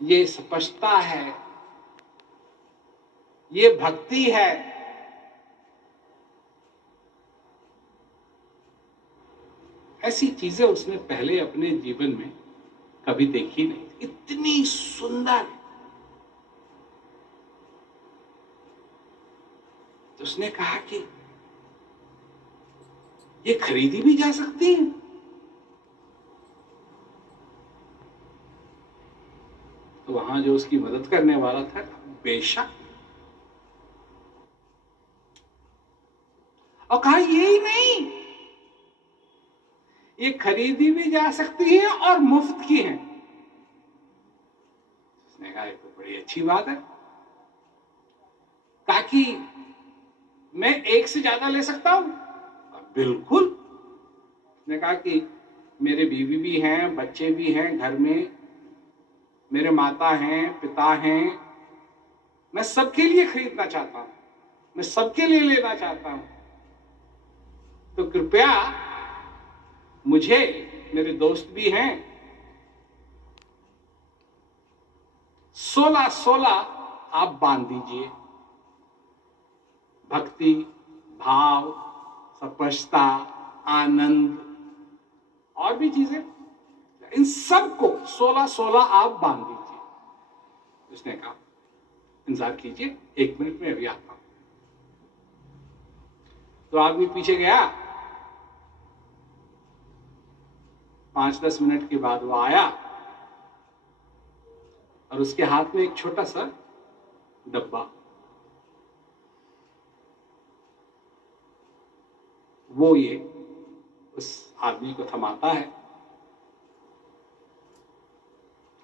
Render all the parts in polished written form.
ये स्पष्टता है, ये भक्ति है। ऐसी चीजें उसने पहले अपने जीवन में कभी देखी नहीं, इतनी सुंदर। तो उसने कहा कि ये खरीदी भी जा सकती है। तो वहां जो उसकी मदद करने वाला था, बेशक। और कहा यही नहीं, ये खरीदी भी जा सकती है और मुफ्त की है। उसने कहा ये तो बड़ी अच्छी बात है, ताकि मैं एक से ज्यादा ले सकता हूं। बिल्कुल। उसने कहा कि मेरे बीवी भी हैं, बच्चे भी हैं घर में, मेरे माता हैं, पिता हैं, मैं सबके लिए खरीदना चाहता हूं, मैं सबके लिए लेना चाहता हूं। तो कृपया मुझे, मेरे दोस्त भी हैं, 16-16 आप बांध दीजिए। भक्ति, भाव, स्पष्टता, आनंद और भी चीजें, इन सबको 16-16 आप बांध दीजिए। उसने कहा इंतजार कीजिए, 1 मिनट में अभी आता हूं। तो आदमी पीछे गया, 5-10 मिनट के बाद वो आया और उसके हाथ में एक छोटा सा डब्बा। वो ये उस आदमी को थमाता है,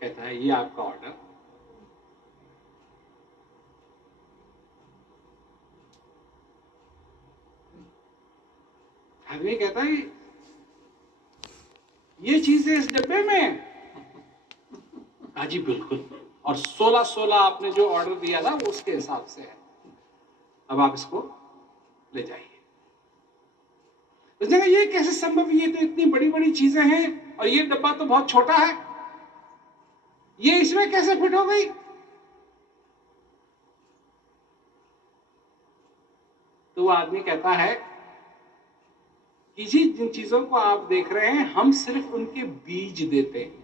कहता है ये आपका ऑर्डर। आदमी कहता है ये चीजें इस डब्बे में है। हाँ जी बिल्कुल, और 16-16 आपने जो ऑर्डर दिया था वो उसके हिसाब से है, अब आप इसको ले जाइए। उसने कहा ये कैसे संभव, ये तो इतनी बड़ी बड़ी चीजें हैं और ये डब्बा तो बहुत छोटा है, ये इसमें कैसे फिट हो गई। तो वो आदमी कहता है कि जी जिन चीजों को आप देख रहे हैं हम सिर्फ उनके बीज देते हैं।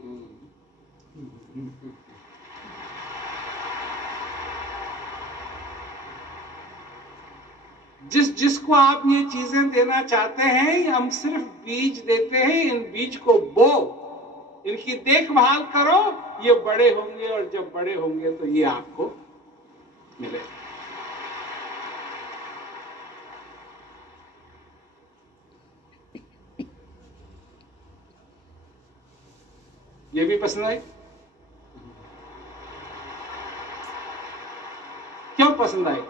जिसको आप ये चीजें देना चाहते हैं हम सिर्फ बीज देते हैं। इन बीज को बो, इनकी देखभाल करो, ये बड़े होंगे और जब बड़े होंगे तो ये आपको मिले। ये भी पसंद आई? क्यों पसंद आई?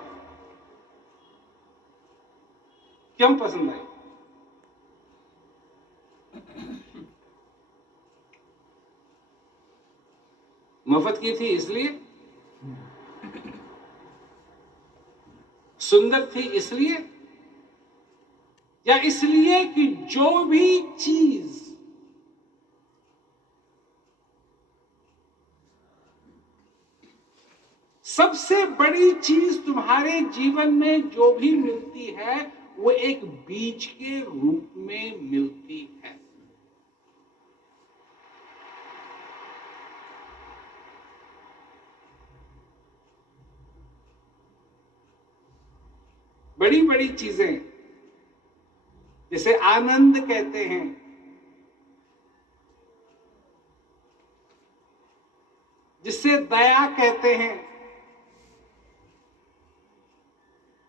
क्यों पसंद आई? मुफ्त की थी इसलिए, सुंदर थी इसलिए, या इसलिए कि जो भी चीज सबसे बड़ी चीज तुम्हारे जीवन में जो भी मिलती है वो एक बीज के रूप में मिलती है। बड़ी बड़ी चीजें जिसे आनंद कहते हैं, जिसे दया कहते हैं,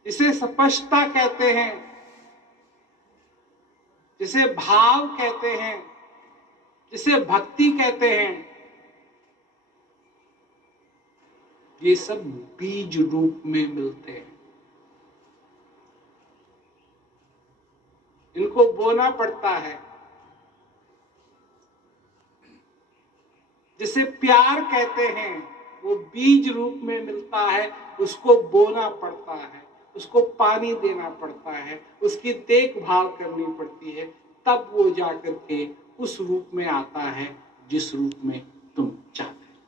जिसे स्पष्टता कहते हैं, जिसे भाव कहते हैं, जिसे भक्ति कहते हैं, ये सब बीज रूप में मिलते हैं। इनको बोना पड़ता है। जिसे प्यार कहते हैं वो बीज रूप में मिलता है, उसको बोना पड़ता है, उसको पानी देना पड़ता है, उसकी देखभाल करनी पड़ती है, तब वो जाकर के उस रूप में आता है जिस रूप में तुम चाहते हो।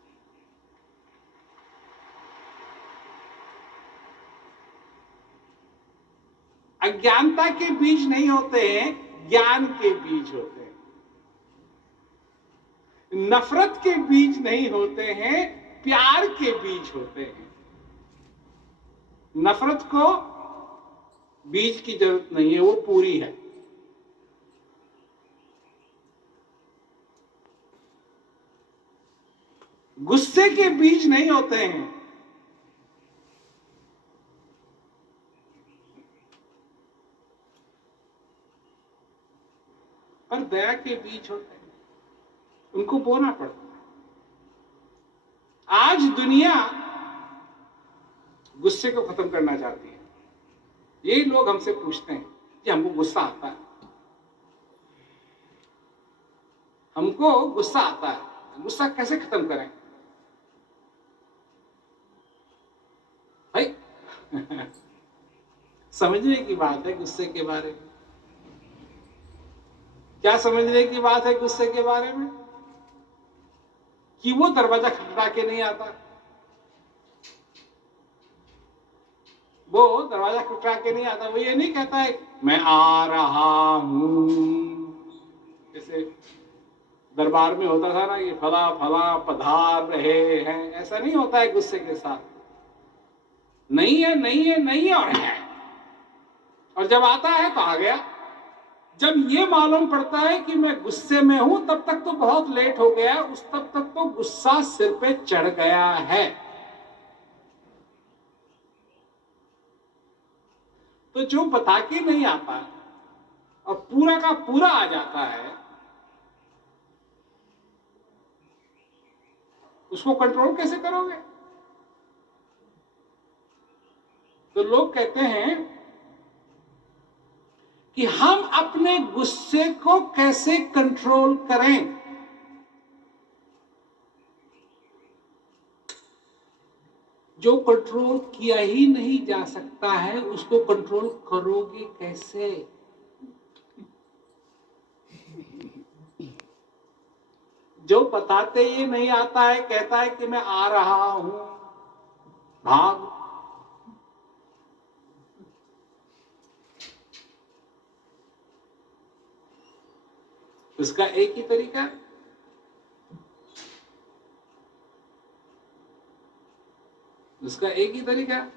अज्ञानता के बीज नहीं होते हैं, ज्ञान के बीज होते हैं। नफरत के बीज नहीं होते हैं, प्यार के बीज होते हैं। नफरत को बीज की जरूरत नहीं है, वो पूरी है। गुस्से के बीज नहीं होते हैं, पर दया के बीज होते हैं, उनको बोना पड़ता है। आज दुनिया गुस्से को खत्म करना चाहती है। यही लोग हमसे पूछते हैं कि हमको गुस्सा आता है, हमको गुस्सा आता है, गुस्सा कैसे खत्म करें भाई? समझने की बात है गुस्से के बारे में। क्या समझने की बात है गुस्से के बारे में? कि वो दरवाजा खटखटा के नहीं आता, वो दरवाजा खटखटा के नहीं आता। वो ये नहीं कहता है मैं आ रहा हूं, जैसे दरबार में होता था ना, ये फला फला पधार रहे हैं। ऐसा नहीं होता है गुस्से के साथ। नहीं है, नहीं है, नहीं है और है। और जब आता है तो आ गया। जब ये मालूम पड़ता है कि मैं गुस्से में हूं, तब तक तो बहुत लेट हो गया। उस तब तक तो गुस्सा सिर पे चढ़ गया है। तो जो बता के नहीं आता और पूरा का पूरा आ जाता है, उसको कंट्रोल कैसे करोगे? तो लोग कहते हैं कि हम अपने गुस्से को कैसे कंट्रोल करें। जो कंट्रोल किया ही नहीं जा सकता है, उसको कंट्रोल करोगे कैसे? जो बताते ही नहीं आता है, कहता है कि मैं आ रहा हूं, भाग। उसका एक ही तरीका है, उसका एक ही तरीका है।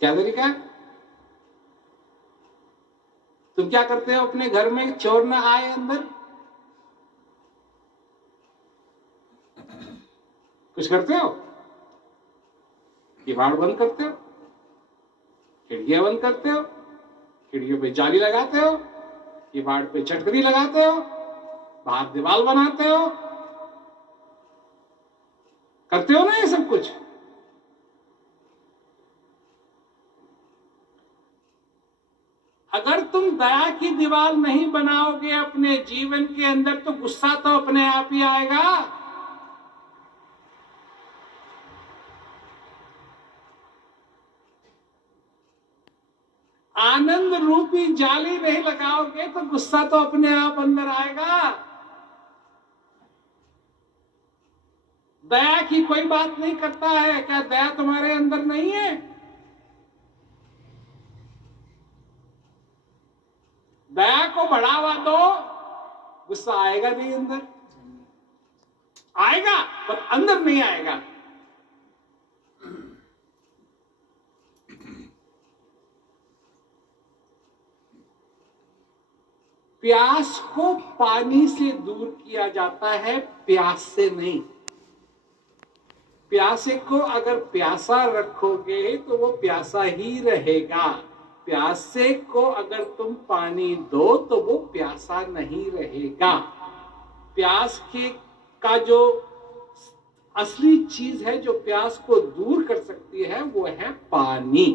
क्या तरीका है? तुम क्या करते हो अपने घर में? चोर ना आए अंदर, कुछ करते हो? किवाड़ बंद करते हो, खिड़कियां बंद करते हो, खिड़कियों पे जाली लगाते हो, किवाड़ पे चटकनी लगाते हो, बाहर दीवार बनाते हो, करते हो ना ये सब कुछ। अगर तुम दया की दीवार नहीं बनाओगे अपने जीवन के अंदर, तो गुस्सा तो अपने आप ही आएगा। आनंद रूपी जाली नहीं लगाओगे तो गुस्सा तो अपने आप अंदर आएगा। दया की कोई बात नहीं करता है, क्या दया तुम्हारे अंदर नहीं है? दया को बढ़ावा दो, गुस्सा आएगा नहीं अंदर, आएगा पर अंदर नहीं आएगा। प्यास को पानी से दूर किया जाता है, प्यास से नहीं। प्यासे को अगर प्यासा रखोगे तो वो प्यासा ही रहेगा। प्यासे को अगर तुम पानी दो तो वो प्यासा नहीं रहेगा। प्यास के का जो असली चीज है, जो प्यास को दूर कर सकती है, वो है पानी।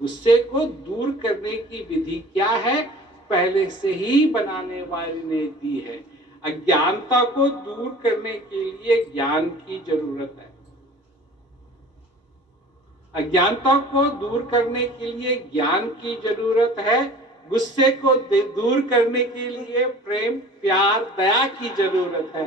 गुस्से को दूर करने की विधि क्या है? पहले से ही बनाने वाले ने दी है। अज्ञानता को दूर करने के लिए ज्ञान की जरूरत है। अज्ञानता को दूर करने के लिए ज्ञान की जरूरत है। गुस्से को दूर करने के लिए प्रेम, प्यार, दया की जरूरत है।